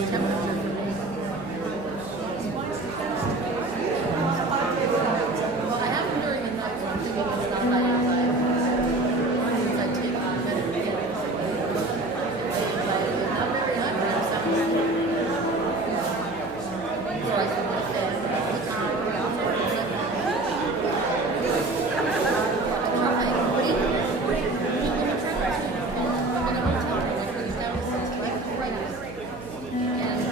temperature for me. Well, I have them during the night when I'm thinking it's not that anxiety. Since I take medication, but not very hungry or something. So I can look at the time. And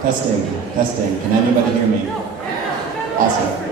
Testing, testing. Can anybody hear me? Awesome.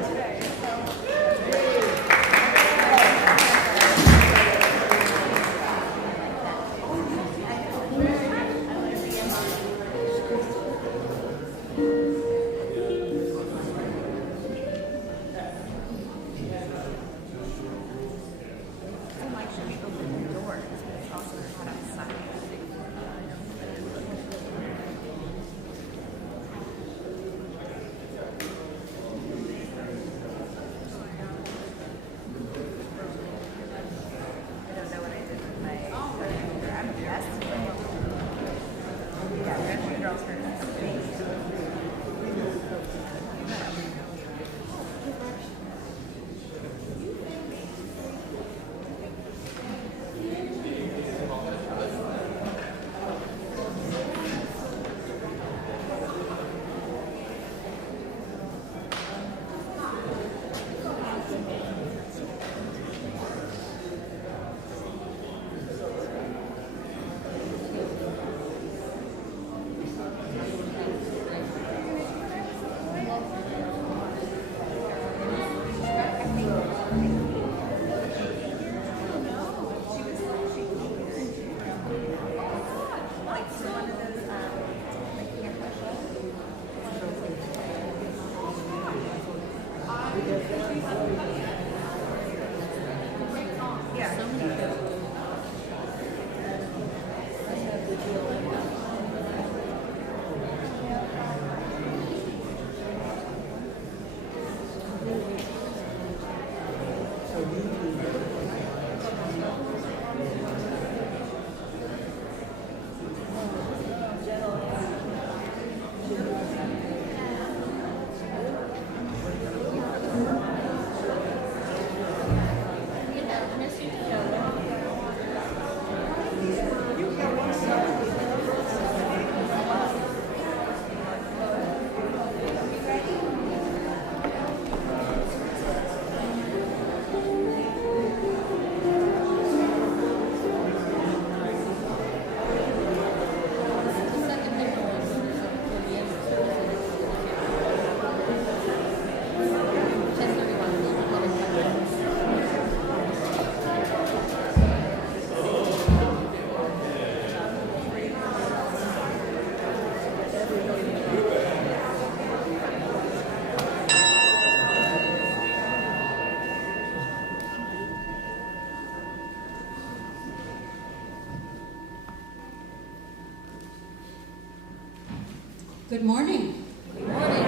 Good morning. Good morning.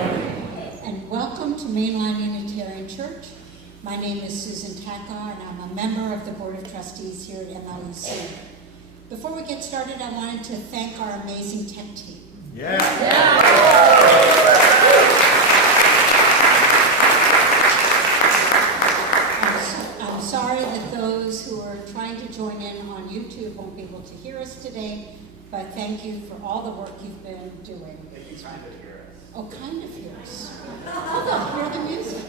And welcome to Mainline Unitarian Church. My name is Susan Tackar, and I'm a member of the Board of Trustees here at MLUC. Before we get started, I wanted to thank our amazing tech team. I'm sorry that those who are trying to join in on YouTube won't be able to hear us today, but thank you for all the work you've been doing. They can kind of hear us. Oh, kind of hear us. Oh, they'll hear the music.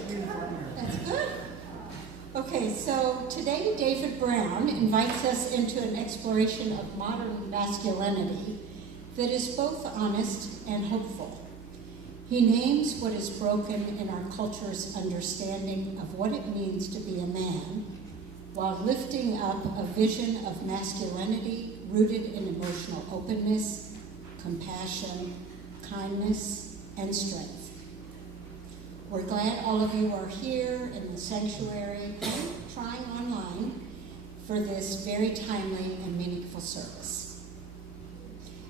That's good. Okay, so today David Brown invites us into an exploration of modern masculinity that is both honest and hopeful. He names what is broken in our culture's understanding of what it means to be a man, while lifting up a vision of masculinity rooted in emotional openness, compassion, kindness, and strength. We're glad all of you are here in the sanctuary and trying online for this very timely and meaningful service.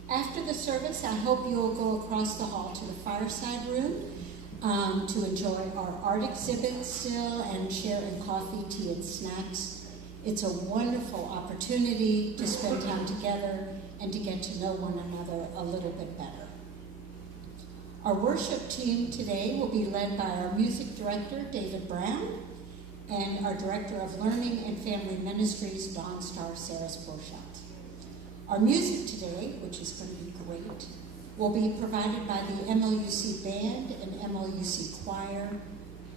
After the service, I hope you'll go across the hall to the fireside room to enjoy our art exhibit still and share in coffee, tea, and snacks. It's a wonderful opportunity to spend time together and to get to know one another a little bit better. Our worship team today will be led by our music director, David Brown, and our director of learning and family ministries, Dawn Star Saris-Borchardt. Our music today, which is going to be great, will be provided by the MLUC Band and MLUC Choir,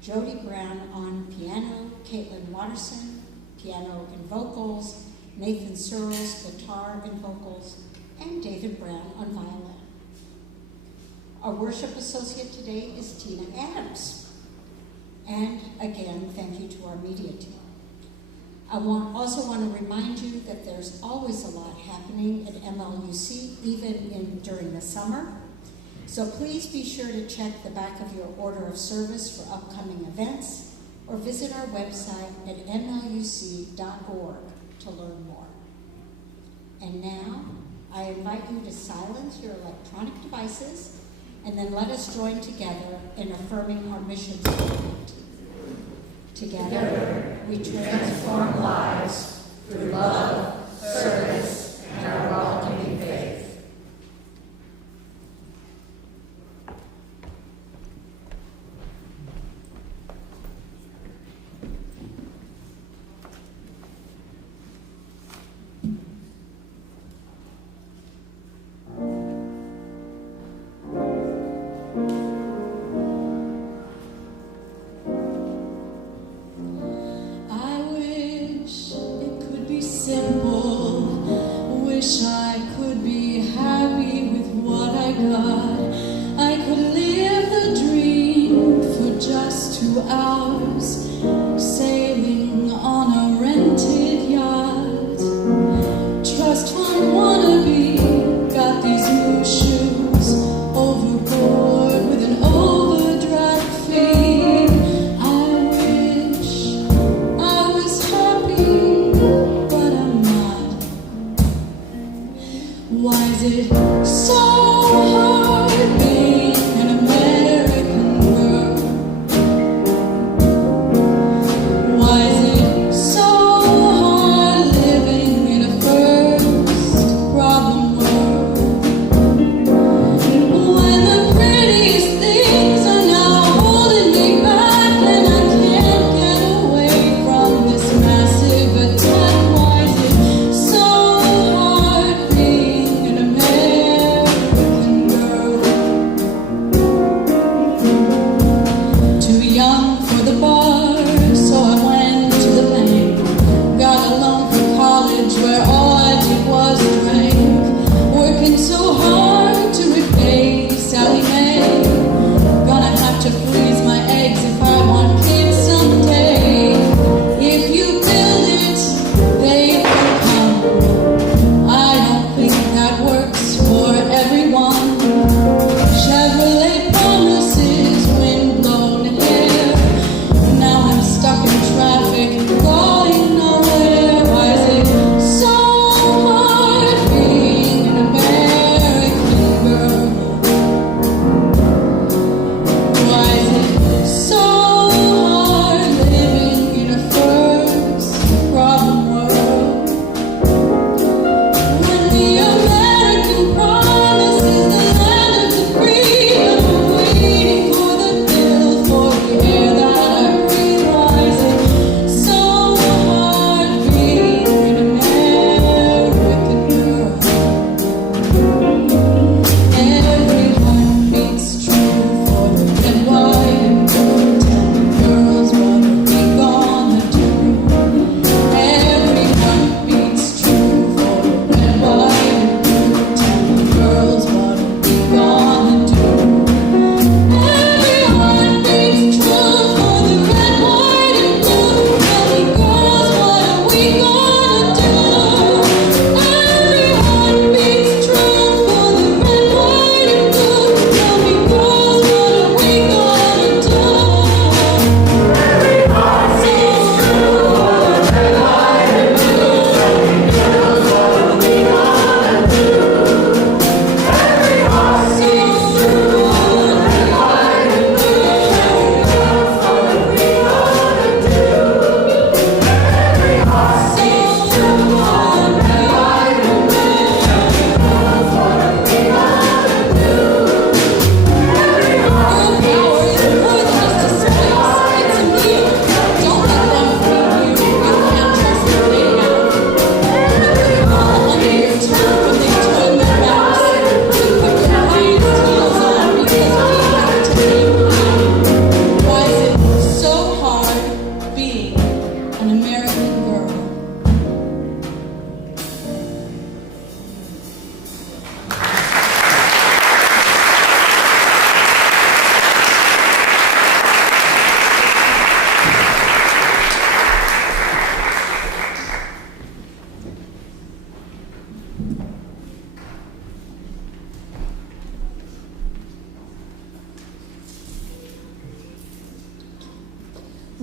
Jody Brown on piano, Caitlin Watterson, piano and vocals, Nathan Searles, guitar and vocals, and David Brown on violin. Our worship associate today is Tina Adams. And again, thank you to our media team. I also want to remind you that there's always a lot happening at MLUC, even during the summer. So please be sure to check the back of your order of service for upcoming events, or visit our website at mluc.org to learn more. And now, I invite you to silence your electronic devices, and then let us join together in affirming our mission statement. Together, we transform lives through love, service, and our welcoming faith.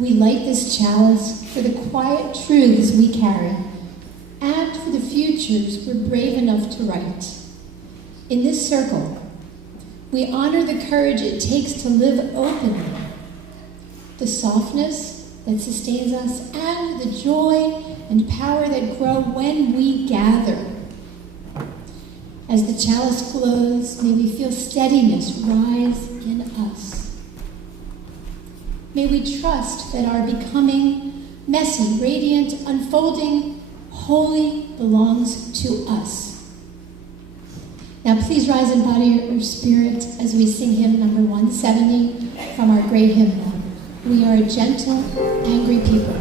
We light this chalice for the quiet truths we carry and for the futures we're brave enough to write. In this circle, we honor the courage it takes to live openly, the softness that sustains us, and the joy and power that grow when we gather. As the chalice glows, may we feel steadiness rise in us. May we trust that our becoming, messy, radiant, unfolding, holy belongs to us. Now please rise in body or spirit as we sing hymn number 170 from our great hymnal. We are a gentle, angry people.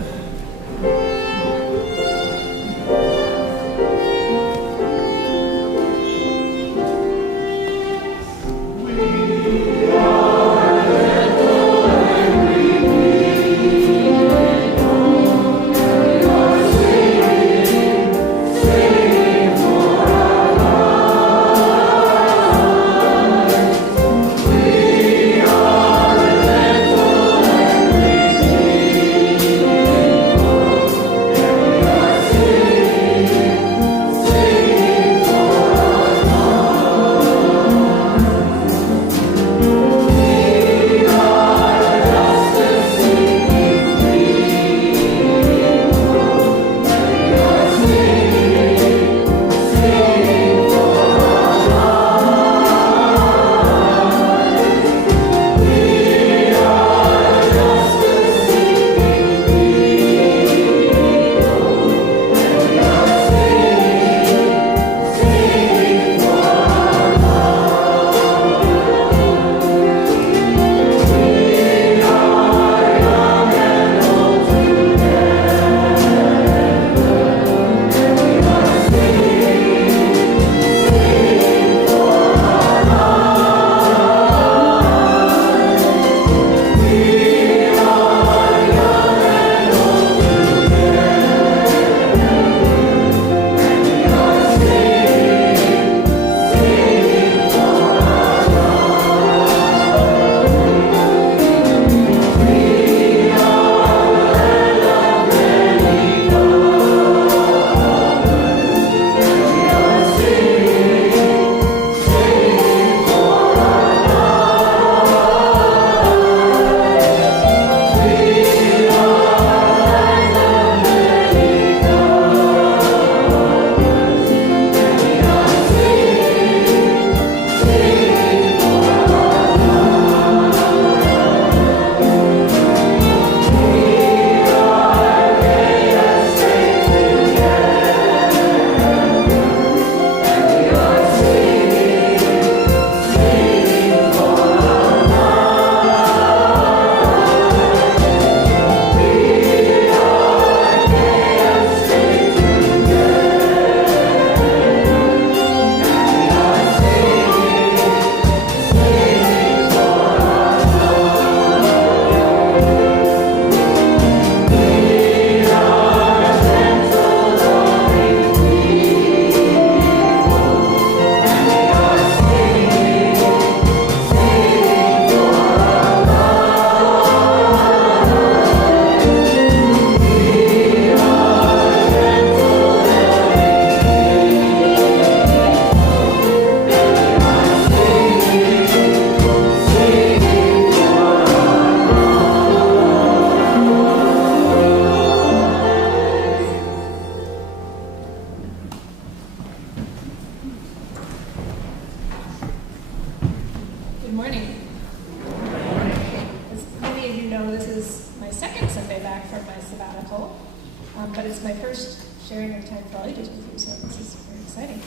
But it's my first sharing of time for all ages with you, so this is very exciting.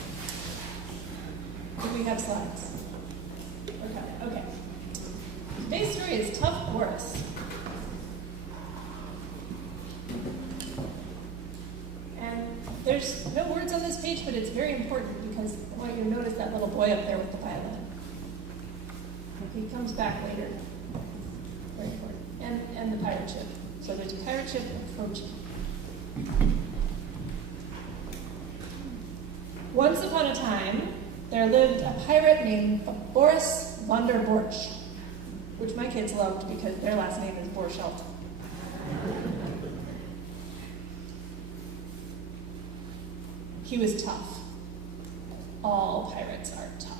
Do we have slides? Okay. Today's story is Tough Boris. And there's no words on this page, but it's very important because I want you to notice that little boy up there with the violin. He comes back later. Very important. And the pirate ship. So there's a pirate ship approaching. Once upon a time, there lived a pirate named Boris von der Borch, which my kids loved because their last name is Borchardt. He was tough. All pirates are tough.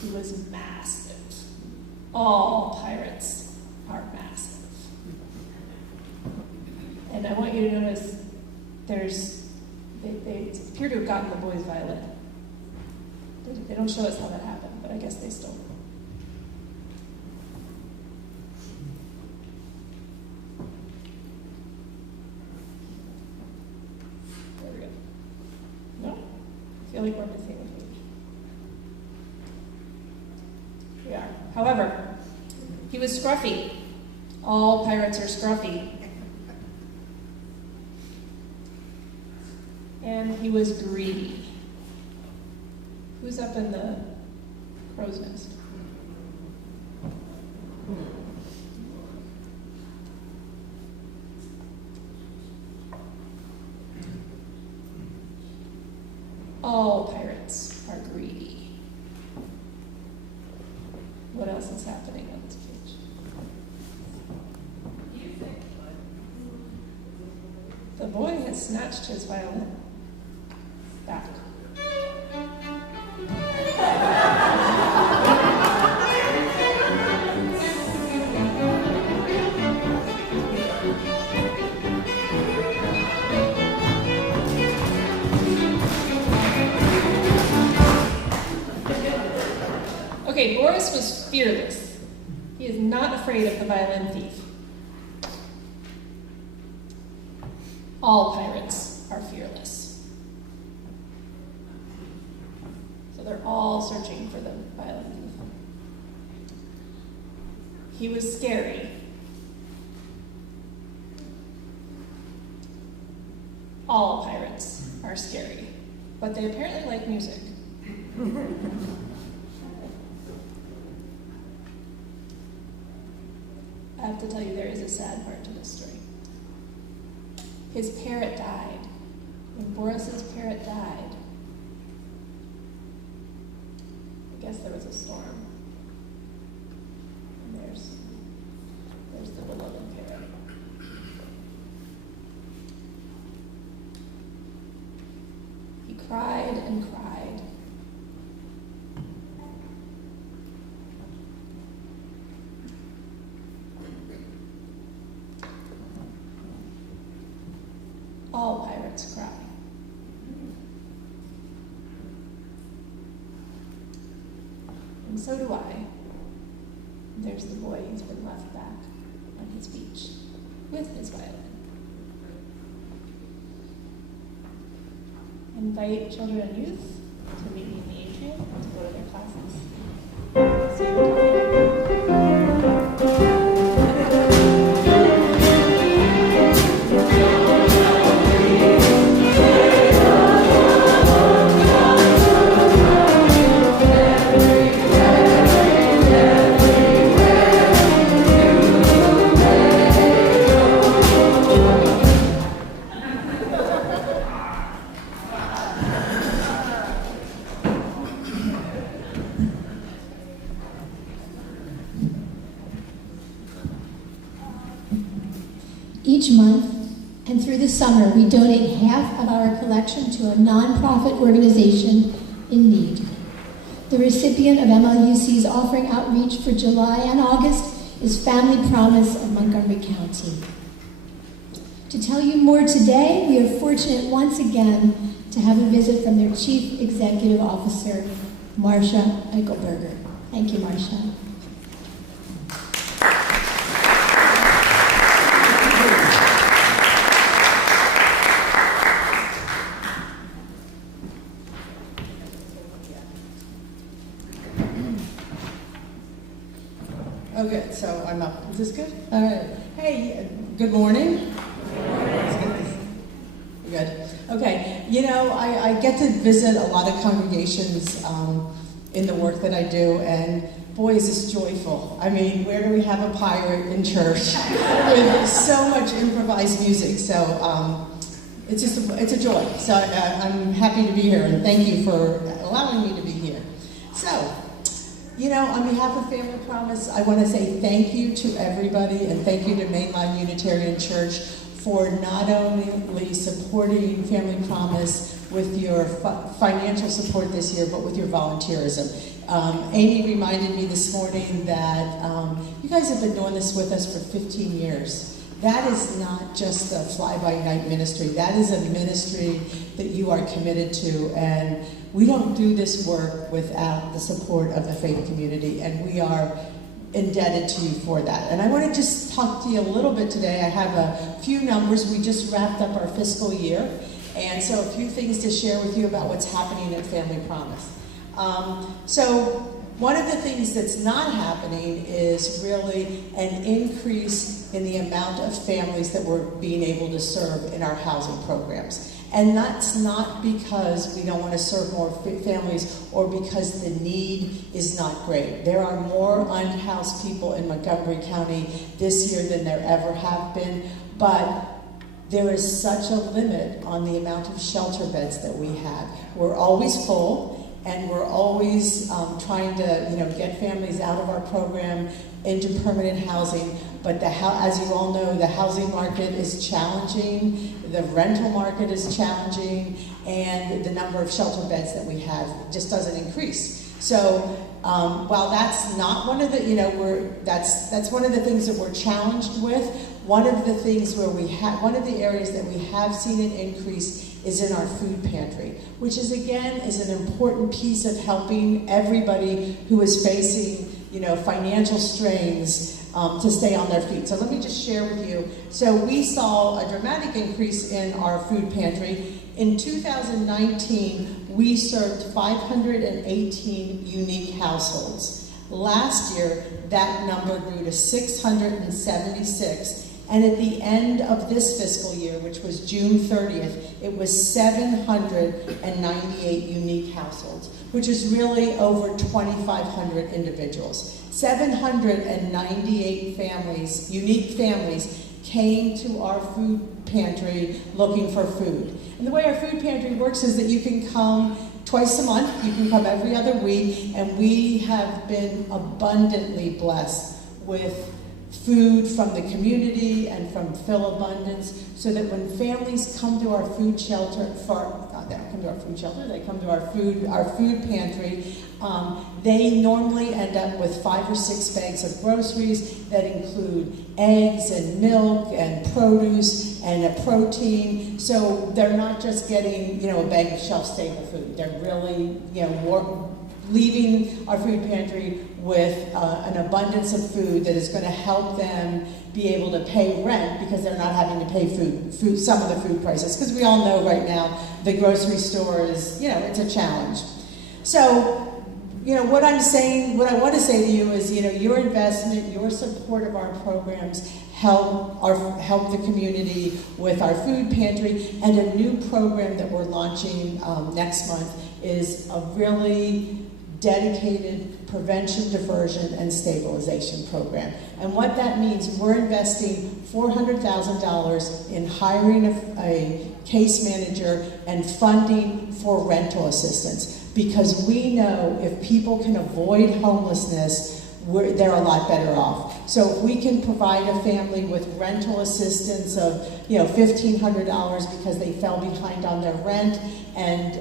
He was massive. All pirates are massive. And I want you to notice they appear to have gotten the boy's violin. They don't show us how that happened, but I guess they stole it. There we go. No? I feel like we're missing a page. We are. However, he was scruffy. All pirates are scruffy. And he was greedy. Who's up in the crow's nest? All pirates are greedy. What else is happening on this page? The boy has snatched his violin back. Okay, Boris was fearless. He is not afraid of the violin thief. All pirates are fearless. So they're all searching for the violin thief. He was scary. All pirates are scary, but they apparently like music. I have to tell you, there is a sad part to this story. His parrot died. When Boris's parrot died, I guess there was a storm. And there's the beloved parrot. He cried and cried. All pirates cry. And so do I. There's the boy who's been left back on his beach with his violin. Invite children and youth to meet me in the atrium to go to their classes. See you in coffee. Each month and through the summer, we donate half of our collection to a nonprofit organization in need. The recipient of MLUC's offering outreach for July and August is Family Promise of Montgomery County. To tell you more today, we are fortunate once again to have a visit from their Chief Executive Officer, Marcia Eichelberger. Thank you, Marcia. Oh, good. So I'm up. Is this good? All right. Hey, good morning. Good. Okay. You know, I get to visit a lot of congregations in the work that I do, and boy, is this joyful. I mean, where do we have a pirate in church with so much improvised music? So it's a joy. So I'm happy to be here, and thank you for allowing me to be here. So you know, on behalf of Family Promise, I want to say thank you to everybody, and thank you to Mainline Unitarian Church for not only supporting Family Promise with your financial support this year, but with your volunteerism. Amy reminded me this morning that you guys have been doing this with us for 15 years. That is not just a fly-by-night ministry. That is a ministry that you are committed to, and we don't do this work without the support of the faith community, and we are indebted to you for that. And I want to just talk to you a little bit today. I have a few numbers. We just wrapped up our fiscal year, and so a few things to share with you about what's happening at Family Promise. So one of the things that's not happening is really an increase in the amount of families that we're being able to serve in our housing programs. And that's not because we don't want to serve more families or because the need is not great. There are more unhoused people in Montgomery County this year than there ever have been, but there is such a limit on the amount of shelter beds that we have. We're always full, and we're always trying to, get families out of our program into permanent housing. But as you all know, the housing market is challenging, the rental market is challenging, and the number of shelter beds that we have just doesn't increase. So while that's not one of the, that's one of the things that we're challenged with. One of the things one of the areas that we have seen an increase is in our food pantry, which is an important piece of helping everybody who is facing, financial strains to stay on their feet. So let me just share with you. So we saw a dramatic increase in our food pantry. In 2019, we served 518 unique households. Last year, that number grew to 676. And at the end of this fiscal year, which was June 30th, it was 798 unique households, which is really over 2,500 individuals. 798 families, unique families, came to our food pantry looking for food. And the way our food pantry works is that you can come twice a month, you can come every other week, and we have been abundantly blessed with food from the community and from Philabundance, so that when families come to our food shelter, they don't come to our food shelter, they come to our food pantry, they normally end up with 5 or 6 bags of groceries that include eggs and milk and produce and a protein. So they're not just getting, a bag of shelf-stable food. They're really, leaving our food pantry with an abundance of food that is going to help them be able to pay rent, because they're not having to pay food some of the food prices. Because we all know right now the grocery store is, it's a challenge. So, what I want to say to you is, your investment, your support of our programs help the community with our food pantry. And a new program that we're launching next month is a really dedicated prevention, diversion, and stabilization program. And what that means, we're investing $400,000 in hiring a case manager and funding for rental assistance, because we know if people can avoid homelessness, they're a lot better off. So if we can provide a family with rental assistance of $1,500 because they fell behind on their rent, and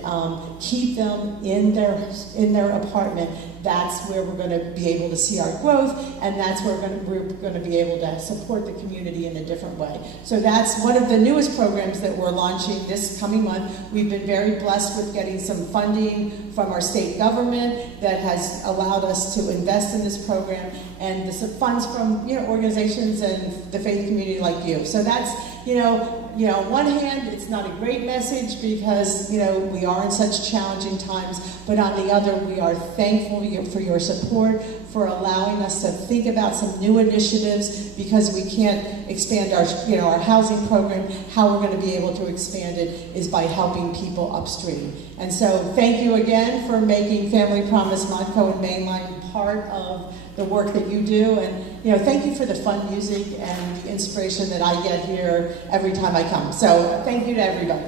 keep them in their apartment, that's where we're going to be able to see our growth, and that's where we're going to be able to support the community in a different way. So that's one of the newest programs that we're launching this coming month. We've been very blessed with getting some funding from our state government that has allowed us to invest in this program, and the funds from organizations and the faith community like you. So that's on one hand, it's not a great message because, we are in such challenging times, but on the other, we are thankful for your support, for allowing us to think about some new initiatives, because we can't expand our housing program. How we're going to be able to expand it is by helping people upstream. And so thank you again for making Family Promise Modco and Mainline part of the work that you do, and thank you for the fun music and the inspiration that I get here every time I come. So thank you to everybody.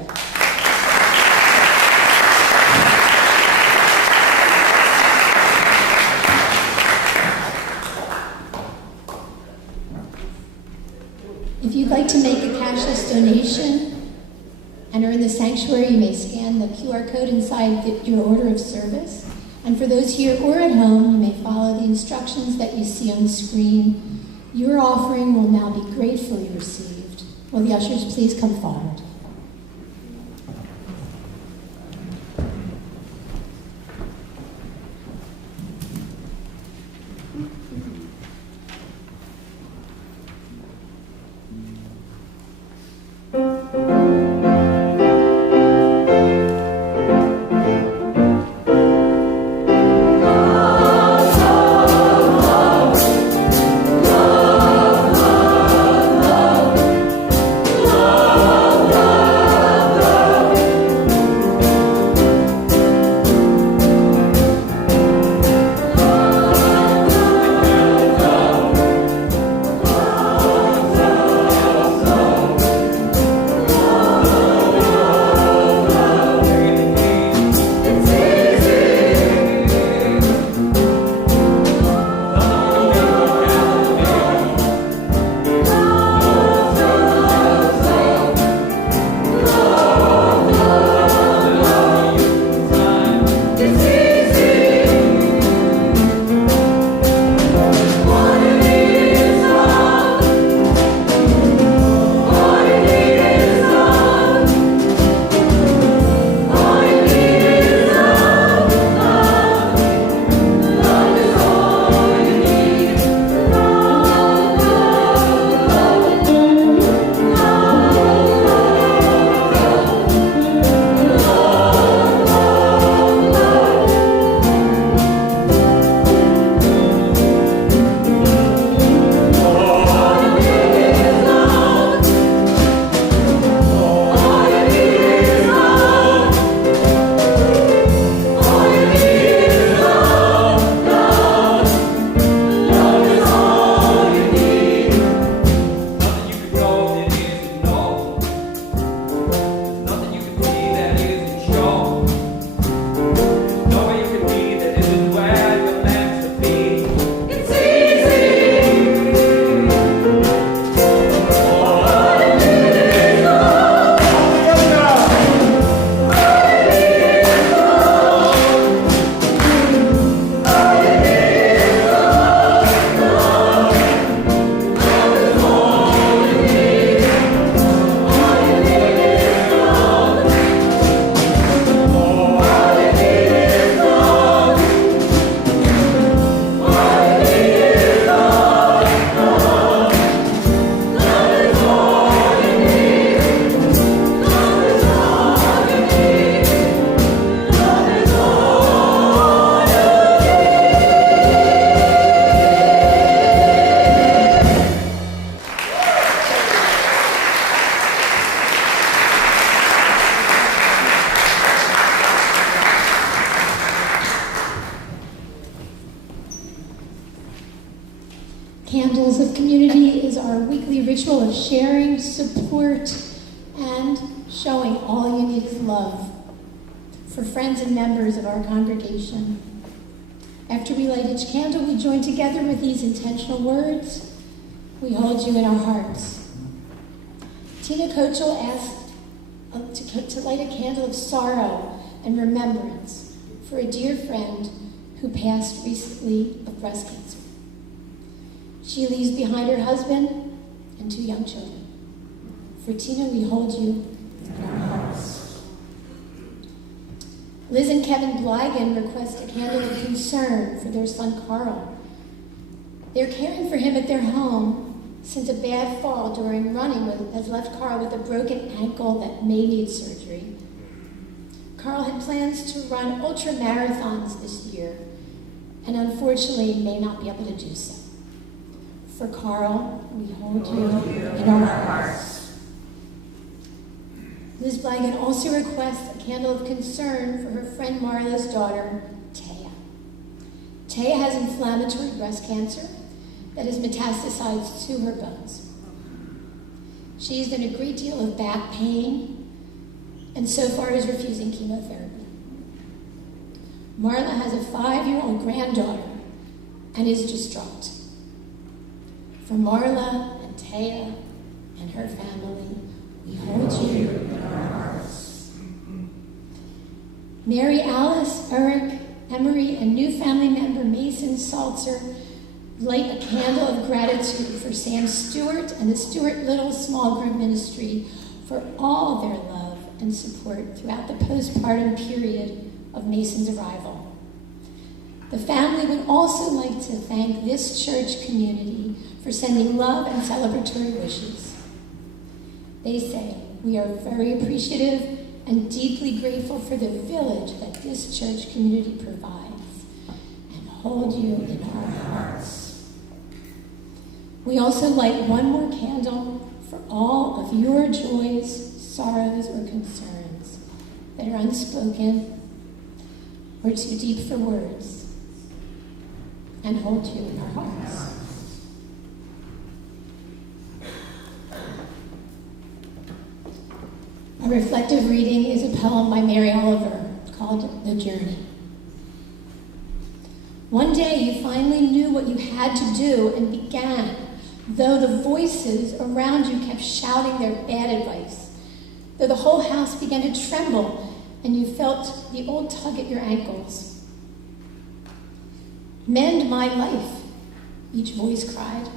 If you'd like to make a cashless donation and are in the sanctuary, you may scan the QR code inside your order of service. And for those here or at home, you may follow the instructions that you see on the screen. Your offering will now be gratefully received. Will the ushers please come forward? Candles of Community is our weekly ritual of sharing, support, and showing all you need is love for friends and members of our congregation. After we light each candle, we join together with these intentional words. We hold you in our hearts. Tina Kochel asked to light a candle of sorrow and remembrance for a dear friend who passed recently of breast cancer. She leaves behind her husband and 2 young children. For Tina, we hold you in our hearts. Liz and Kevin Blygan request a candle of concern for their son Carl. They're caring for him at their home since a bad fall during running has left Carl with a broken ankle that may need surgery. Carl had plans to run ultra marathons this year and unfortunately may not be able to do so. For Carl, we hold you in our hearts. Liz Blygan also requests a candle of concern for her friend Marla's daughter, Taya. Taya has inflammatory breast cancer that has metastasized to her bones. She's in a great deal of back pain and so far is refusing chemotherapy. Marla has a 5-year-old granddaughter and is distraught. For Marla and Taya, and her family. We hold you in our hearts. Mary Alice, Eric, Emery, and new family member Mason Salzer light a candle of gratitude for Sam Stewart and the Stewart Little Small Group Ministry for all their love and support throughout the postpartum period of Mason's arrival. The family would also like to thank this church community for sending love and celebratory wishes. They say, we are very appreciative and deeply grateful for the village that this church community provides, and hold you in our hearts. We also light one more candle for all of your joys, sorrows, or concerns that are unspoken or too deep for words, and hold you in our hearts. A reflective reading is a poem by Mary Oliver called The Journey. One day you finally knew what you had to do and began, though the voices around you kept shouting their bad advice, though the whole house began to tremble and you felt the old tug at your ankles. Mend my life, each voice cried.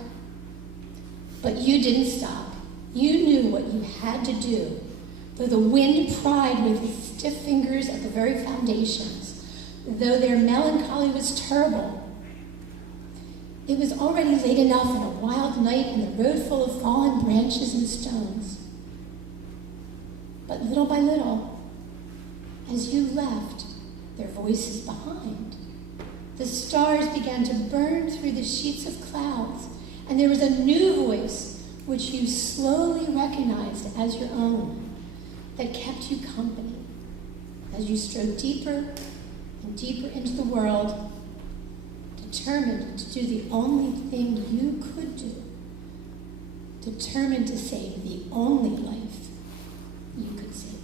But you didn't stop. You knew what you had to do, though the wind pried with its stiff fingers at the very foundations, though their melancholy was terrible. It was already late enough on a wild night and the road full of fallen branches and stones. But little by little, as you left their voices behind, the stars began to burn through the sheets of clouds, and there was a new voice which you slowly recognized as your own, that kept you company as you strode deeper and deeper into the world, determined to do the only thing you could do, determined to save the only life you could save.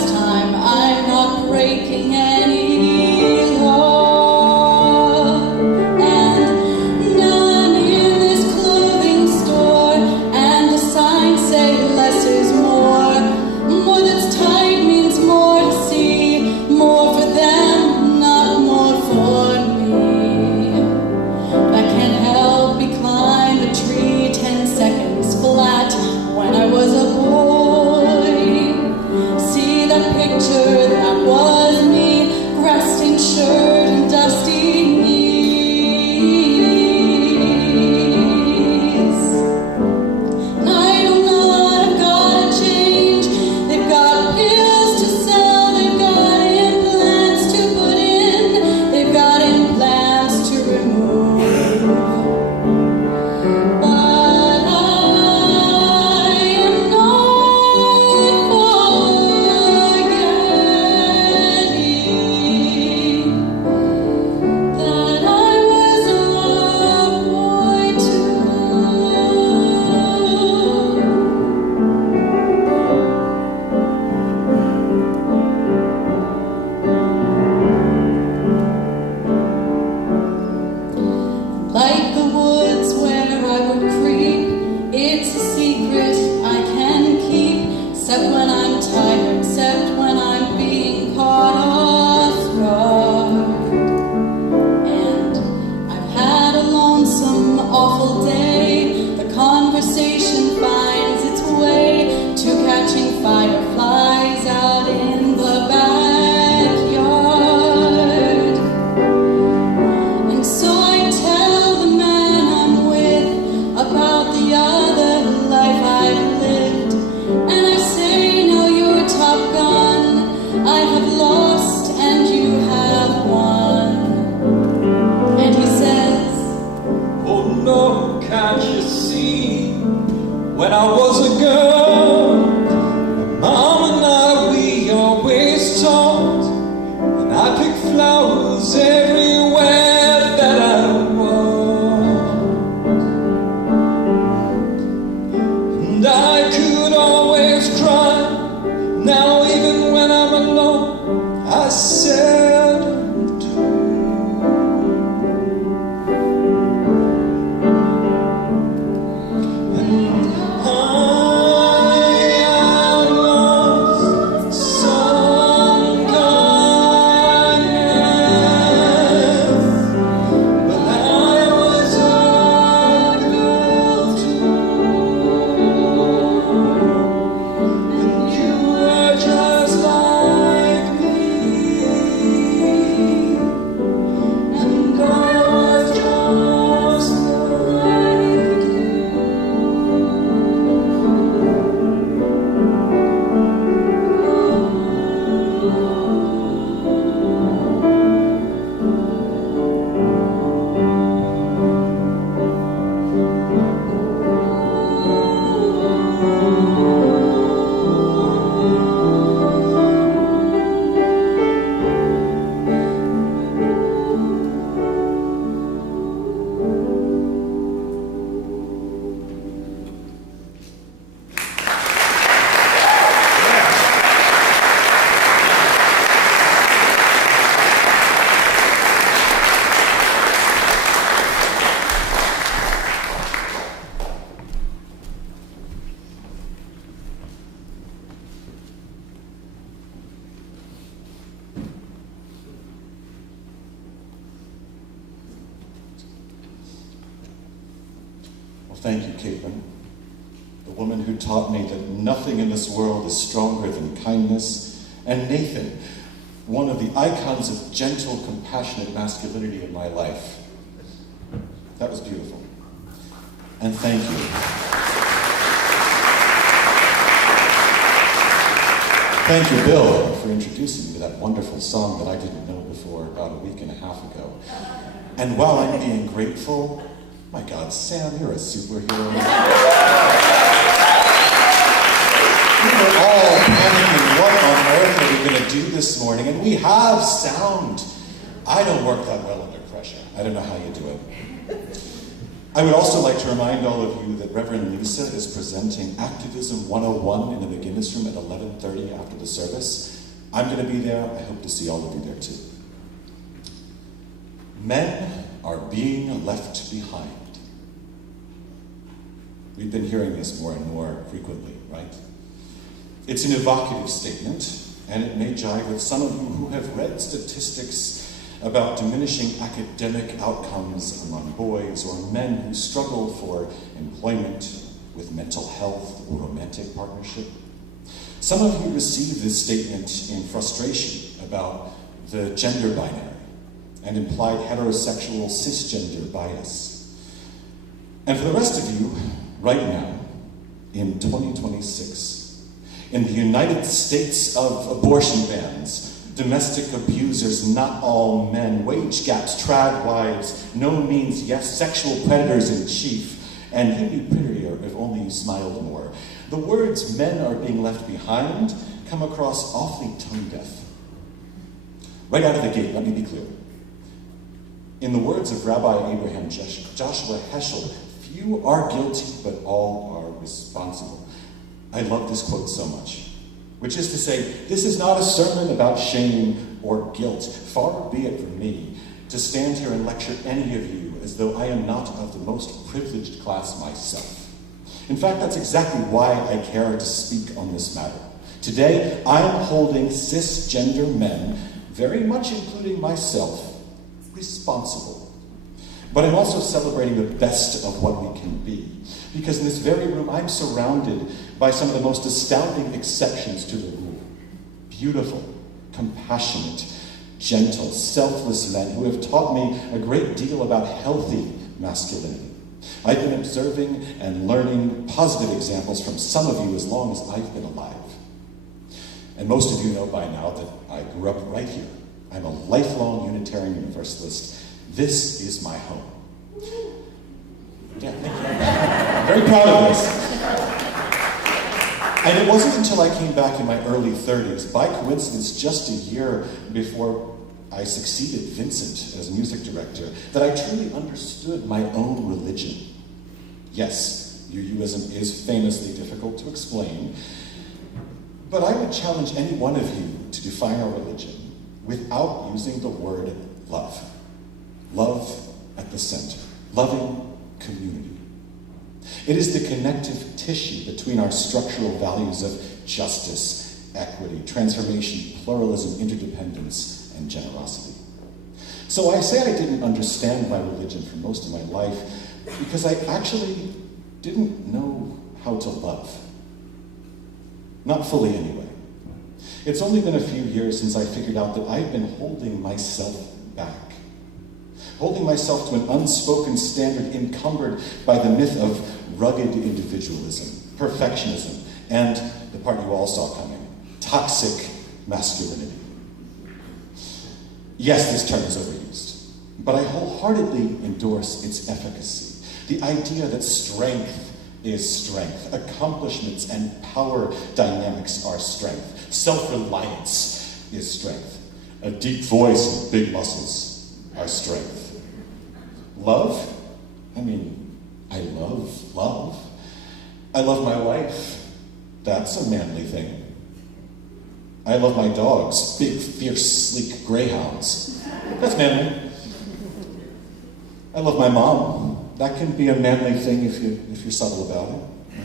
last time. I'm not breaking any law. And none in this clothing store. And the signs say less is more. More that's tight means more to see. More for them, not more for me. I can't help but climb a tree 10 seconds flat when I was a boy. See that picture, that was me, grassed in shirt and dusty knees. And I don't know what I've gotta change. They've got pills to sell, they've got implants to put in, they've got implants to remove. But I am not forgetting that I was a boy too. Like the woods where I would creep, it's a secret I can keep, except when I'm tired, except when I'm being caught off guard. And I've had a lonesome, awful day. The conversation finds its way to catching fireflies out in the backyard. And so I tell the man I'm with about the other life I've lived. And I say, now you're Top Gun. I have lost and you have won. And he says, Oh no, can't you see? When I was a girl, Mom and I, we always talked. And I picked flowers everywhere that I walked. And I could always cry. Now even when I'm alone, I seldom do. And I am lost some kindness, but I was a girl too. And you are just like me, and I was just like you. Well, thank you, Caitlin, the woman who taught me that nothing in this world is stronger than kindness, and Nathan, one of the icons of gentle, compassionate masculinity in my life. That was beautiful. And thank you. Thank you, Bill, for introducing me to that wonderful song that I didn't know before about a week and a half ago. And while I'm being grateful, my God, Sam, you're a superhero. We were all panicking, what on earth are we going to do this morning? And we have sound. I don't work that well under pressure. I don't know how you do it. I would also like to remind all of you that Reverend Lisa is presenting Activism 101 in the McGinnis Room at 11:30 after the service. I'm going to be there. I hope to see all of you there too. Men are being left behind. We've been hearing this more and more frequently, right? It's an evocative statement, and it may jive with some of you who have read statistics about diminishing academic outcomes among boys or men who struggle for employment, with mental health or romantic partnership. Some of you receive this statement in frustration about the gender binary and implied heterosexual cisgender bias. And for the rest of you, right now, in 2026, in the United States of abortion bans, domestic abusers, not all men, wage gaps, trad wives, no means yes, sexual predators in chief, and you'd be prettier if only you smiled more. The words "men are being left behind" come across awfully tone-deaf. Right out of the gate, let me be clear. In the words of Rabbi Abraham Joshua Heschel, few are guilty, but all are responsible. I love this quote so much. Which is to say, this is not a sermon about shame or guilt. Far be it from me to stand here and lecture any of you as though I am not of the most privileged class myself. In fact, that's exactly why I care to speak on this matter. Today, I am holding cisgender men, very much including myself, responsible. But I'm also celebrating the best of what we can be. Because in this very room, I'm surrounded by some of the most astounding exceptions to the rule. Beautiful, compassionate, gentle, selfless men who have taught me a great deal about healthy masculinity. I've been observing and learning positive examples from some of you as long as I've been alive. And most of you know by now that I grew up right here. I'm a lifelong Unitarian Universalist. This is my home. Yeah, thank you. I'm very proud of this. And it wasn't until I came back in my early 30s, by coincidence just a year before I succeeded Vincent as music director, that I truly understood my own religion. Yes, UUism is famously difficult to explain, but I would challenge any one of you to define our religion without using the word love. Love at the center. Loving community. It is the connective tissue between our structural values of justice, equity, transformation, pluralism, interdependence, and generosity. So I say I didn't understand my religion for most of my life because I actually didn't know how to love. Not fully anyway. It's only been a few years since I figured out that I've been holding myself back. Holding myself to an unspoken standard encumbered by the myth of rugged individualism, perfectionism, and the part you all saw coming, toxic masculinity. Yes, this term is overused, but I wholeheartedly endorse its efficacy. The idea that strength is strength, accomplishments and power dynamics are strength, self-reliance is strength, a deep voice and big muscles are strength. Love? I mean, I love love. I love my wife. That's a manly thing. I love my dogs, big, fierce, sleek greyhounds. That's manly. I love my mom. That can be a manly thing if you're subtle about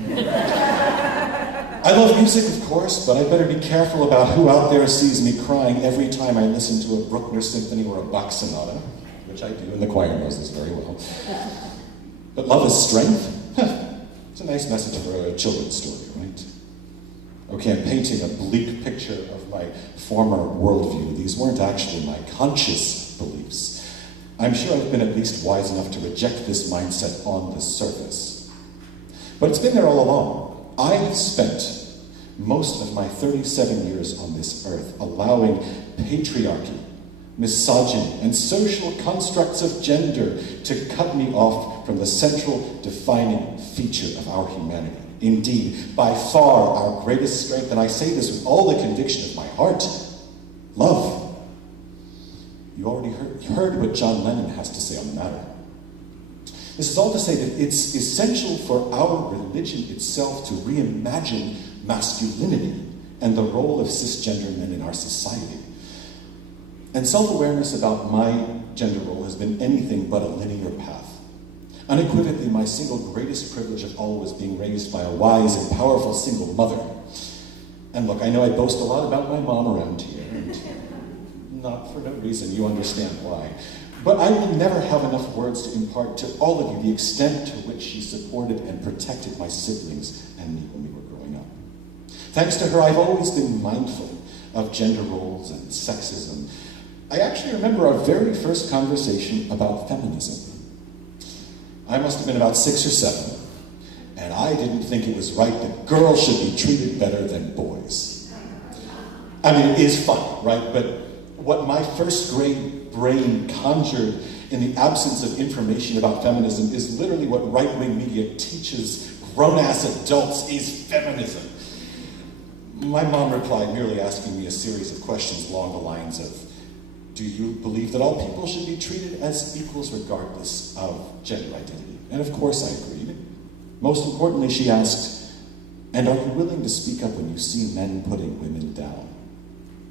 it. I love music, of course, but I better be careful about who out there sees me crying every time I listen to a Bruckner symphony or a Bach sonata, which I do, and the choir knows this very well. But love is strength? It's a nice message for a children's story, right? Okay, I'm painting a bleak picture of my former worldview. These weren't actually my conscious beliefs. I'm sure I've been at least wise enough to reject this mindset on the surface. But it's been there all along. I've spent most of my 37 years on this earth allowing patriarchy, misogyny, and social constructs of gender to cut me off from the central defining feature of our humanity. Indeed, by far our greatest strength, and I say this with all the conviction of my heart, love. You already heard what John Lennon has to say on the matter. This is all to say that it's essential for our religion itself to reimagine masculinity and the role of cisgender men in our society. And self-awareness about my gender role has been anything but a linear path. Unequivocally, my single greatest privilege of all was being raised by a wise and powerful single mother. And look, I know I boast a lot about my mom around here, and not for no reason, you understand why. But I will never have enough words to impart to all of you the extent to which she supported and protected my siblings and me when we were growing up. Thanks to her, I've always been mindful of gender roles and sexism. I actually remember our very first conversation about feminism. I must have been about 6 or 7, and I didn't think it was right that girls should be treated better than boys. I mean, it is fun, right? But what my first grade brain conjured in the absence of information about feminism is literally what right-wing media teaches grown-ass adults is feminism. My mom replied, merely asking me a series of questions along the lines of, do you believe that all people should be treated as equals regardless of gender identity? And of course I agreed. Most importantly, she asked, and are you willing to speak up when you see men putting women down?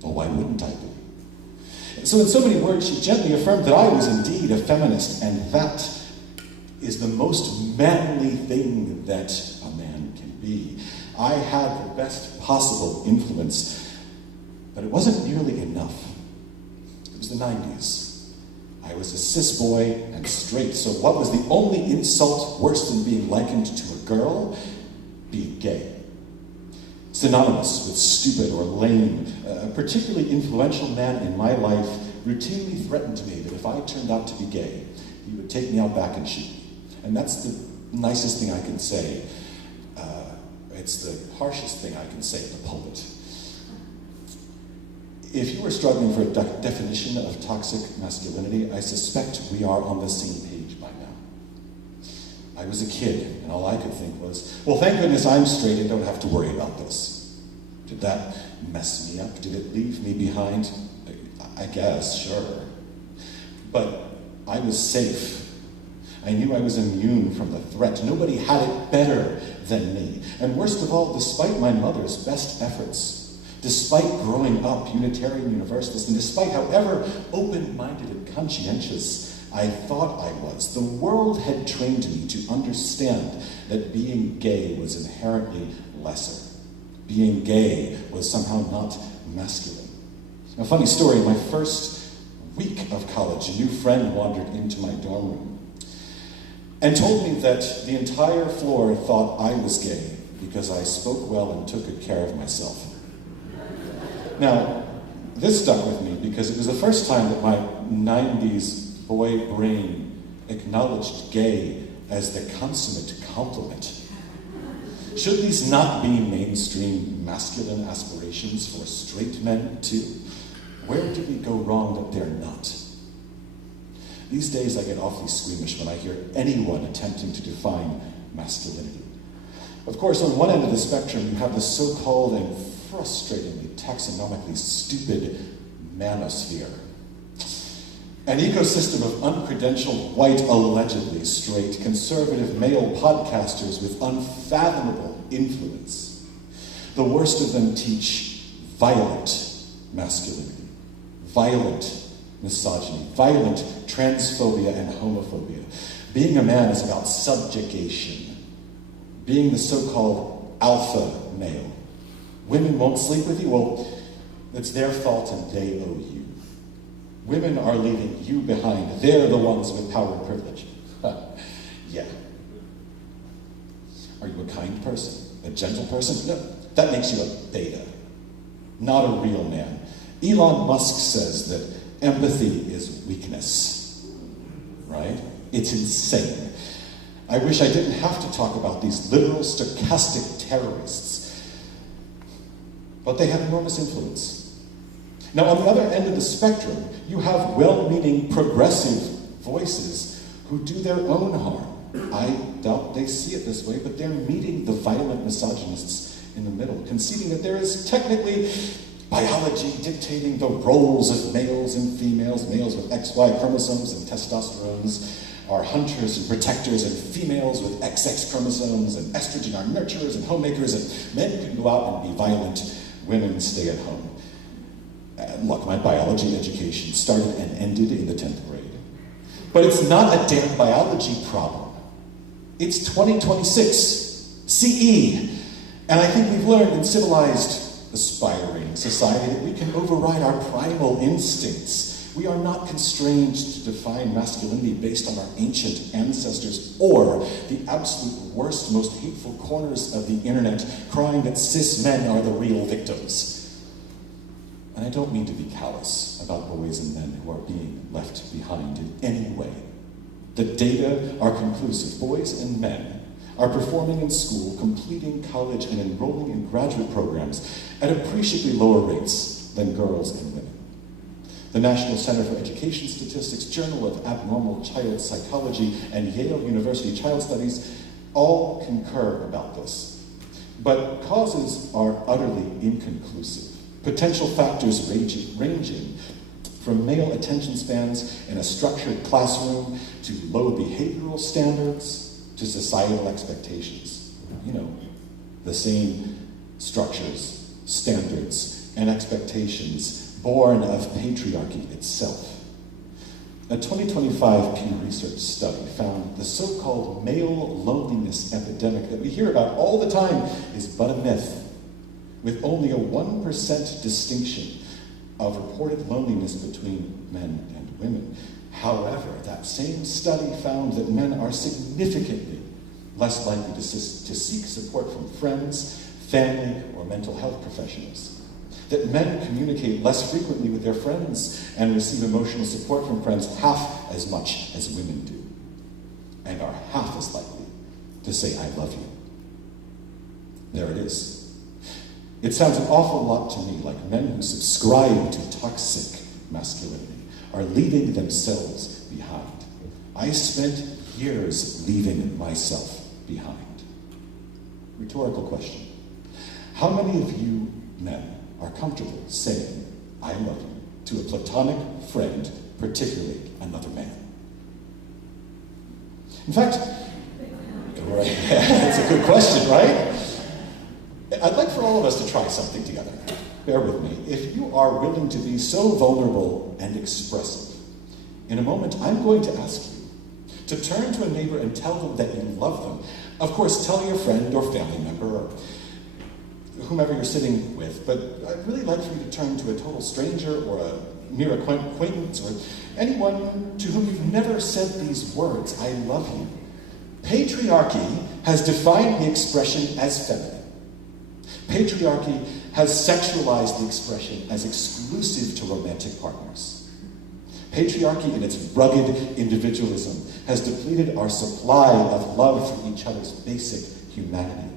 Well, why wouldn't I be? So in so many words, she gently affirmed that I was indeed a feminist, and that is the most manly thing that a man can be. I had the best possible influence, but it wasn't nearly enough. It was the 90s. I was a cis boy and straight, so what was the only insult worse than being likened to a girl? Being gay. Synonymous with stupid or lame. A particularly influential man in my life routinely threatened to me that if I turned out to be gay, he would take me out back and shoot me. And that's the nicest thing I can say. It's the harshest thing I can say in the pulpit. If you were struggling for a definition of toxic masculinity, I suspect we are on the same page by now. I was a kid, and all I could think was, well, thank goodness I'm straight and don't have to worry about this. Did that mess me up? Did it leave me behind? I guess, sure. But I was safe. I knew I was immune from the threat. Nobody had it better than me. And worst of all, despite my mother's best efforts, despite growing up Unitarian Universalist, and despite however open-minded and conscientious I thought I was, the world had trained me to understand that being gay was inherently lesser. Being gay was somehow not masculine. A funny story, my first week of college, a new friend wandered into my dorm room and told me that the entire floor thought I was gay because I spoke well and took good care of myself. Now, this stuck with me because it was the first time that my 90s boy brain acknowledged gay as the consummate compliment. Should these not be mainstream masculine aspirations for straight men too? Where did we go wrong that they're not? These days I get awfully squeamish when I hear anyone attempting to define masculinity. Of course, on one end of the spectrum, you have the so-called and frustratingly taxonomically stupid manosphere. An ecosystem of uncredentialed, white, allegedly straight, conservative male podcasters with unfathomable influence. The worst of them teach violent masculinity, violent misogyny, violent transphobia and homophobia. Being a man is about subjugation. Being the so-called alpha male. Women won't sleep with you? Well, it's their fault and they owe you. Women are leaving you behind. They're the ones with power and privilege. Yeah. Are you a kind person? A gentle person? No, that makes you a beta. Not a real man. Elon Musk says that empathy is weakness. Right? It's insane. I wish I didn't have to talk about these literal stochastic terrorists. But they have enormous influence. Now, on the other end of the spectrum, you have well-meaning progressive voices who do their own harm. I doubt they see it this way, but they're meeting the violent misogynists in the middle, conceding that there is technically biology dictating the roles of males and females, males with XY chromosomes and testosterones, are hunters and protectors, and females with XX chromosomes, and estrogen are nurturers and homemakers, and men can go out and be violent, women stay at home. Look, my biology education started and ended in the 10th grade. But it's not a damn biology problem. It's 2026, CE. And I think we've learned in civilized, aspiring society that we can override our primal instincts. We are not constrained to define masculinity based on our ancient ancestors or the absolute worst, most hateful corners of the internet crying that cis men are the real victims. And I don't mean to be callous about boys and men who are being left behind in any way. The data are conclusive. Boys and men are performing in school, completing college, and enrolling in graduate programs at appreciably lower rates than girls and women. The National Center for Education Statistics, Journal of Abnormal Child Psychology, and Yale University Child Studies all concur about this. But causes are utterly inconclusive. Potential factors ranging from male attention spans in a structured classroom to low behavioral standards to societal expectations. You know, the same structures, standards, and expectations born of patriarchy itself. A 2025 Pew Research study found the so-called male loneliness epidemic that we hear about all the time is but a myth, with only a 1% distinction of reported loneliness between men and women. However, that same study found that men are significantly less likely to seek support from friends, family, or mental health professionals. That men communicate less frequently with their friends and receive emotional support from friends half as much as women do, and are half as likely to say, "I love you." There it is. It sounds an awful lot to me like men who subscribe to toxic masculinity are leaving themselves behind. I spent years leaving myself behind. Rhetorical question. How many of you men are comfortable saying, "I love you," to a platonic friend, particularly another man? In fact, right, that's a good question, right? I'd like for all of us to try something together. Bear with me. If you are willing to be so vulnerable and expressive, in a moment I'm going to ask you to turn to a neighbor and tell them that you love them. Of course, tell your friend or family member or whomever you're sitting with, but I'd really like for you to turn to a total stranger or a mere acquaintance or anyone to whom you've never said these words, "I love you." Patriarchy has defined the expression as feminine. Patriarchy has sexualized the expression as exclusive to romantic partners. Patriarchy, in its rugged individualism, has depleted our supply of love for each other's basic humanity.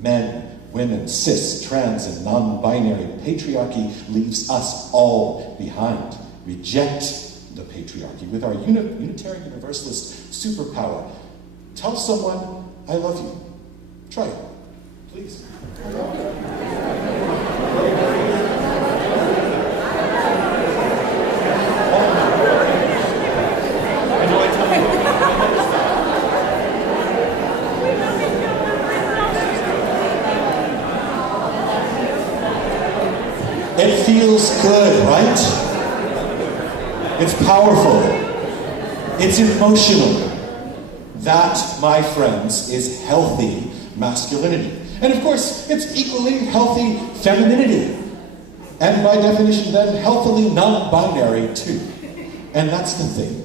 Men, women, cis, trans, and non-binary, patriarchy leaves us all behind. Reject the patriarchy with our Unitarian Universalist superpower. Tell someone, "I love you." Try it, please. It feels good, right? It's powerful. It's emotional. That, my friends, is healthy masculinity. And of course, it's equally healthy femininity. And by definition, then, healthily non-binary, too. And that's the thing.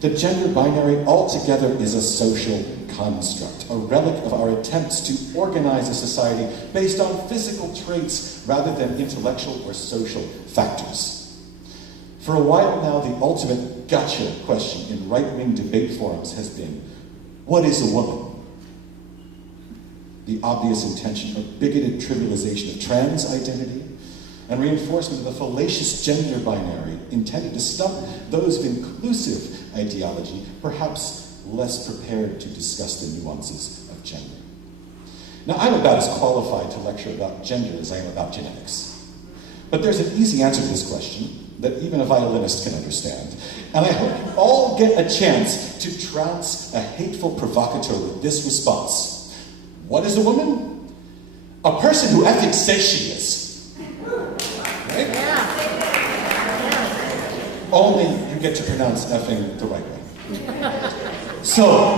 The gender binary altogether is a social construct, a relic of our attempts to organize a society based on physical traits rather than intellectual or social factors. For a while now, the ultimate gotcha question in right-wing debate forums has been, what is a woman? The obvious intention of bigoted trivialization of trans identity and reinforcement of the fallacious gender binary intended to stump those of inclusive ideology, perhaps less prepared to discuss the nuances of gender. Now, I'm about as qualified to lecture about gender as I am about genetics. But there's an easy answer to this question. that even a violinist can understand. And I hope you all get a chance to trounce a hateful provocateur with this response. What is a woman? A person who effing says she is. Right? Only you get to pronounce effing the right way. So,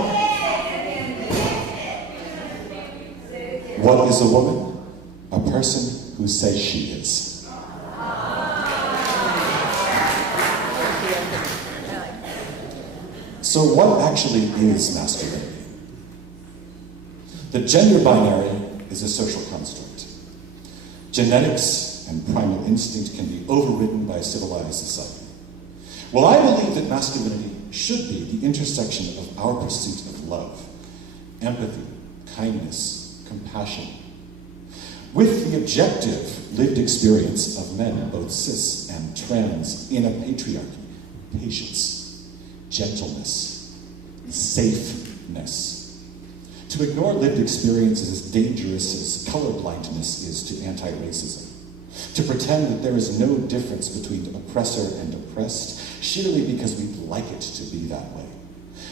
what is a woman? A person who says she is. So what actually is masculinity? The gender binary is a social construct. Genetics and primal instinct can be overridden by a civilized society. Well, I believe that masculinity should be the intersection of our pursuit of love, empathy, kindness, compassion, with the objective lived experience of men, both cis and trans, in a patriarchy, patience, gentleness, safeness. To ignore lived experience is as dangerous as colorblindness is to anti-racism. To pretend that there is no difference between oppressor and oppressed, surely because we'd like it to be that way.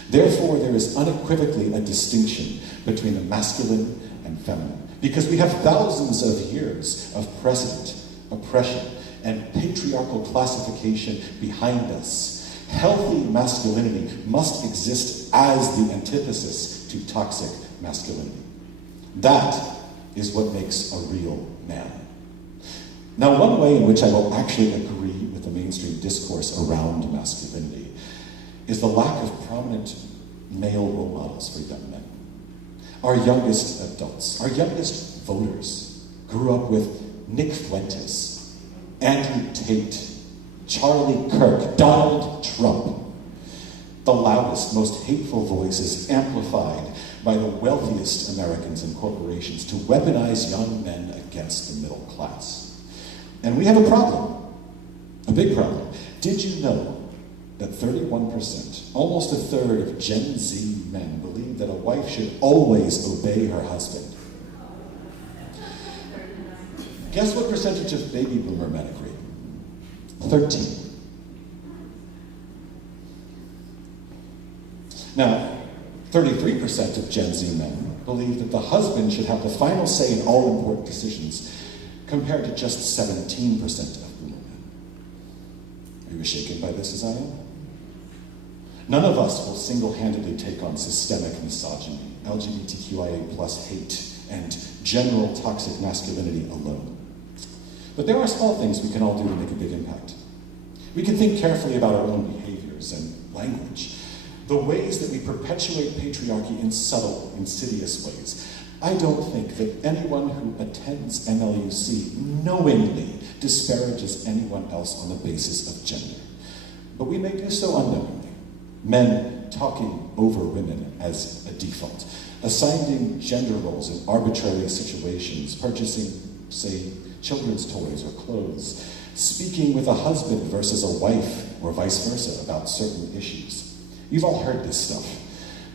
Therefore, there is unequivocally a distinction between the masculine and feminine, because we have thousands of years of precedent, oppression, and patriarchal classification behind us. Healthy masculinity must exist as the antithesis to toxic masculinity. That is what makes a real man. Now, one way in which I will actually agree with the mainstream discourse around masculinity is the lack of prominent male role models for young men. Our youngest adults, our youngest voters, grew up with Nick Fuentes, Andrew Tate, Charlie Kirk, Donald Trump. The loudest, most hateful voices amplified by the wealthiest Americans and corporations to weaponize young men against the middle class. And we have a problem, a big problem. Did you know that 31%, almost a third of Gen Z men believe that a wife should always obey her husband? Guess what percentage of baby boomer men agree? 13. Now, 33% of Gen Z men believe that the husband should have the final say in all important decisions, compared to just 17% of boomer men. Are you as shaken by this as I am? None of us will single-handedly take on systemic misogyny, LGBTQIA plus hate, and general toxic masculinity alone. But there are small things we can all do to make a big impact. We can think carefully about our own behaviors and language, the ways that we perpetuate patriarchy in subtle, insidious ways. I don't think that anyone who attends MLUC knowingly disparages anyone else on the basis of gender. But we may do so unknowingly. Men talking over women as a default, assigning gender roles in arbitrary situations, purchasing, say, children's toys or clothes, speaking with a husband versus a wife or vice versa about certain issues. You've all heard this stuff,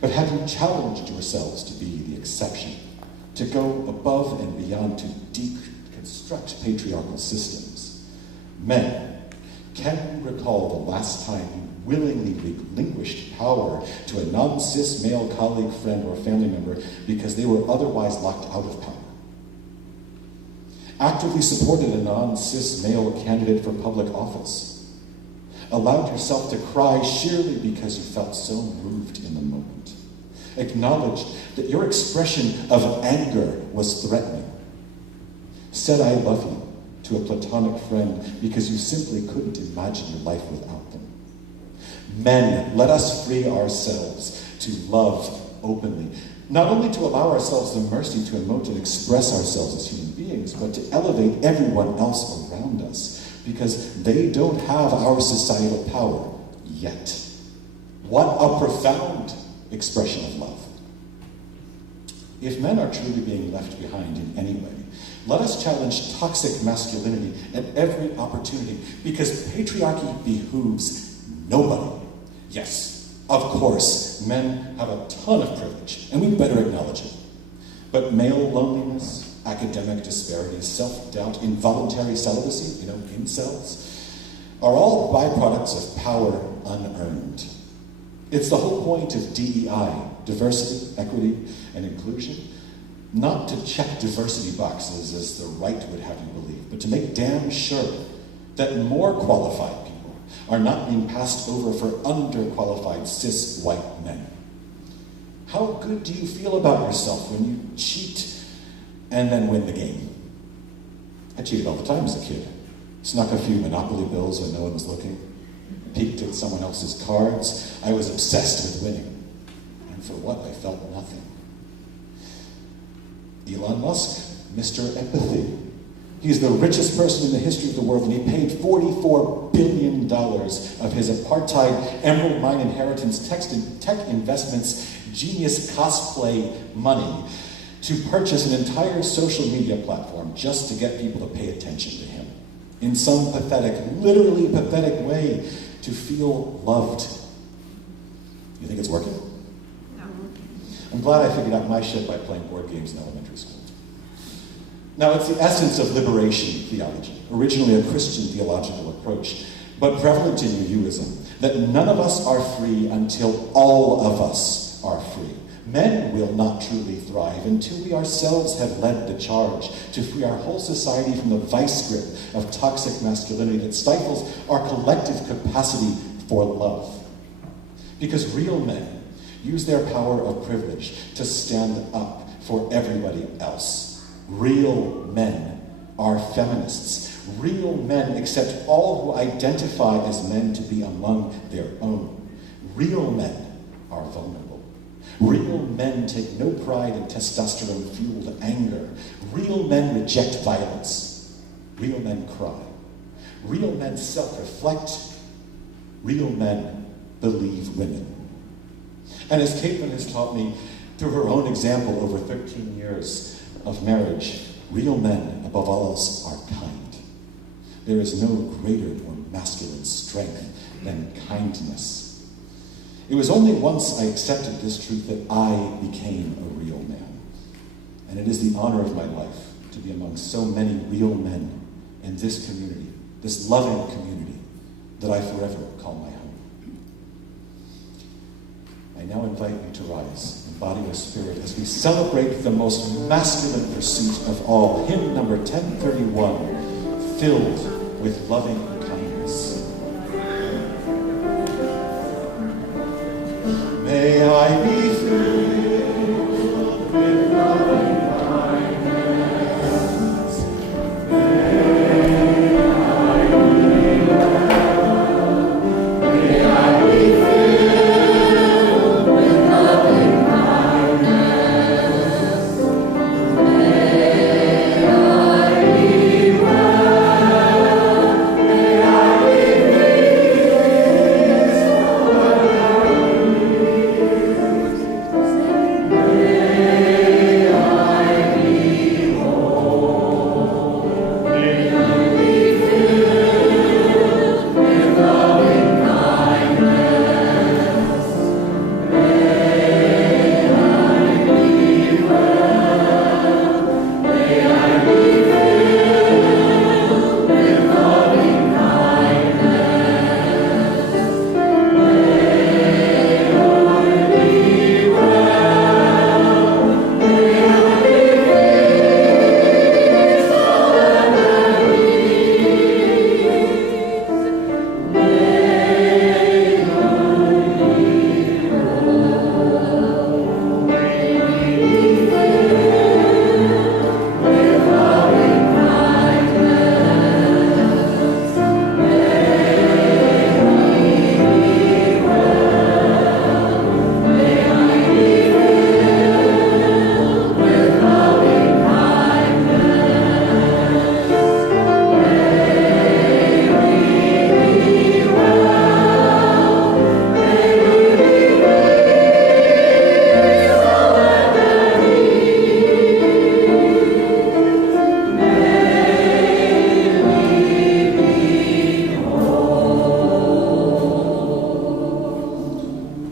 but have you challenged yourselves to be the exception, to go above and beyond to deconstruct patriarchal systems? Men, can you recall the last time you willingly relinquished power to a non-cis male colleague, friend, or family member because they were otherwise locked out of power? Actively supported a non-cis male candidate for public office? Allowed yourself to cry sheerly because you felt so moved in the moment? Acknowledged that your expression of anger was threatening? Said I love you to a platonic friend because you simply couldn't imagine your life without them? Men, let us free ourselves to love openly. Not only to allow ourselves the mercy to emote and express ourselves as human beings, but to elevate everyone else around us, because they don't have our societal power yet. What a profound expression of love. If men are truly being left behind in any way, let us challenge toxic masculinity at every opportunity, because patriarchy behooves nobody. Yes, of course, men have a ton of privilege, and we better acknowledge it. But male loneliness, academic disparities, self-doubt, involuntary celibacy, incels, are all byproducts of power unearned. It's the whole point of DEI, diversity, equity, and inclusion, not to check diversity boxes as the right would have you believe, but to make damn sure that more qualified people are not being passed over for underqualified cis white men. How good do you feel about yourself when you cheat and then win the game? I cheated all the time as a kid. Snuck a few Monopoly bills when no one was looking. Peeked at someone else's cards. I was obsessed with winning. And for what? I felt nothing. Elon Musk, Mr. Empathy. He's the richest person in the history of the world, and he paid $44 billion of his apartheid Emerald Mine Inheritance tech investments genius cosplay money to purchase an entire social media platform just to get people to pay attention to him. In some pathetic, literally pathetic way, to feel loved. You think it's working? No. I'm glad I figured out my shit by playing board games in elementary school. Now, it's the essence of liberation theology, originally a Christian theological approach, but prevalent in UUism, that none of us are free until all of us are free. Men will not truly thrive until we ourselves have led the charge to free our whole society from the vice grip of toxic masculinity that stifles our collective capacity for love. Because real men use their power of privilege to stand up for everybody else. Real men are feminists. Real men accept all who identify as men to be among their own. Real men are vulnerable. Real men take no pride in testosterone-fueled anger. Real men reject violence. Real men cry. Real men self-reflect. Real men believe women. And as Caitlin has taught me through her own example over 13 years of marriage, real men, above all else, are kind. There is no greater, more masculine strength than kindness. It was only once I accepted this truth that I became a real man. And it is the honor of my life to be among so many real men in this community, this loving community that I forever call my home. I now invite you to rise in body or spirit as we celebrate the most masculine pursuit of all, hymn number 1031, Filled with Loving Kindness. May I be filled with loving kindness. May I be well. May I be filled with loving kindness. May I be well. May I be peace forever.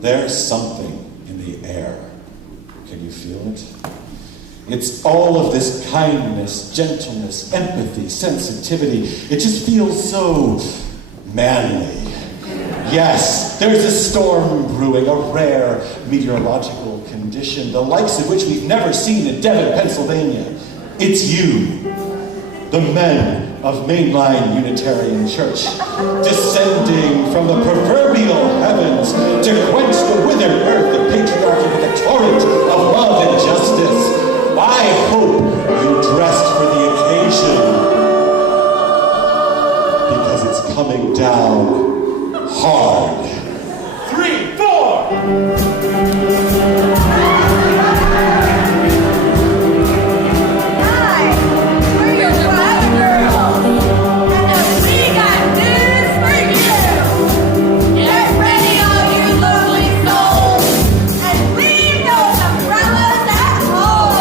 There's something in the air. Can you feel it? It's all of this kindness, gentleness, empathy, sensitivity. It just feels so manly. Yes, there's a storm brewing, a rare meteorological condition, the likes of which we've never seen in Devon, Pennsylvania. It's you, the men of Mainline Unitarian Church, descending from the proverbial heavens to quench the withered earth of patriarchy with a torrent of love and justice. I hope you dressed for the occasion, because it's coming down hard. 3, 4! Hi, we're your choir girls, and we got news for you. Get ready, all you lovely souls, and leave those umbrellas at home.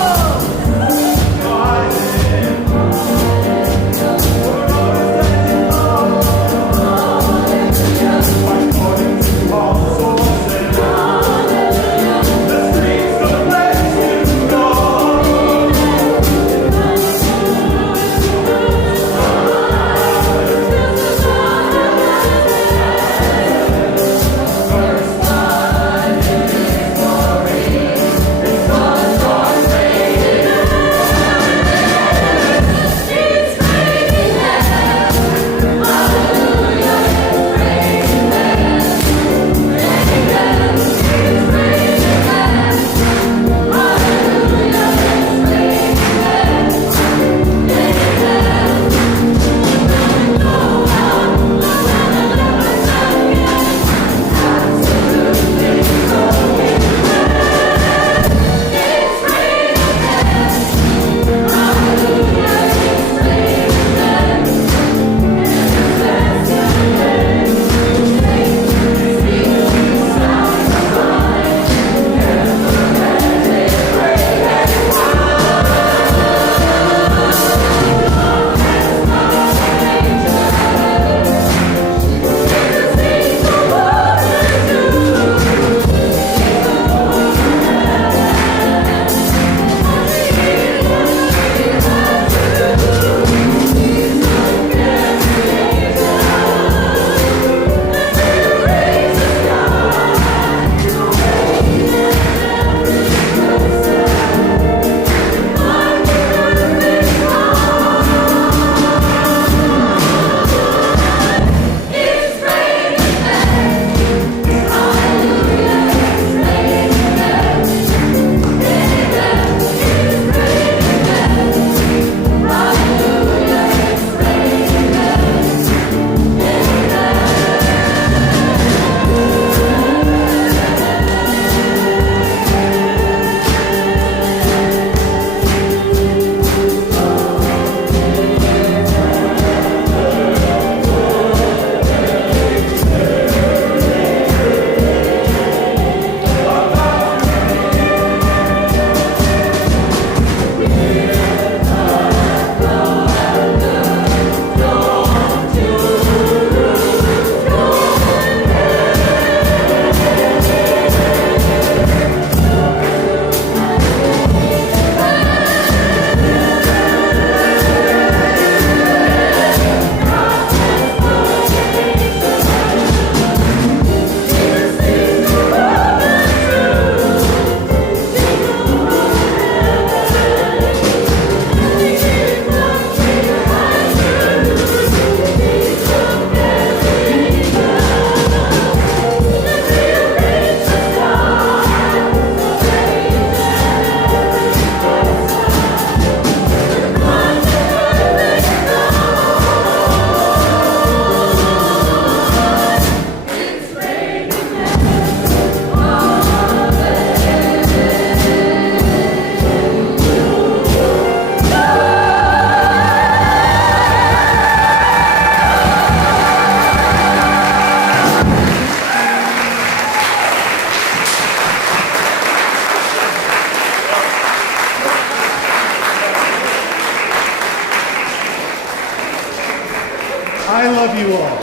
I love you all.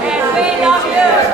And we love you.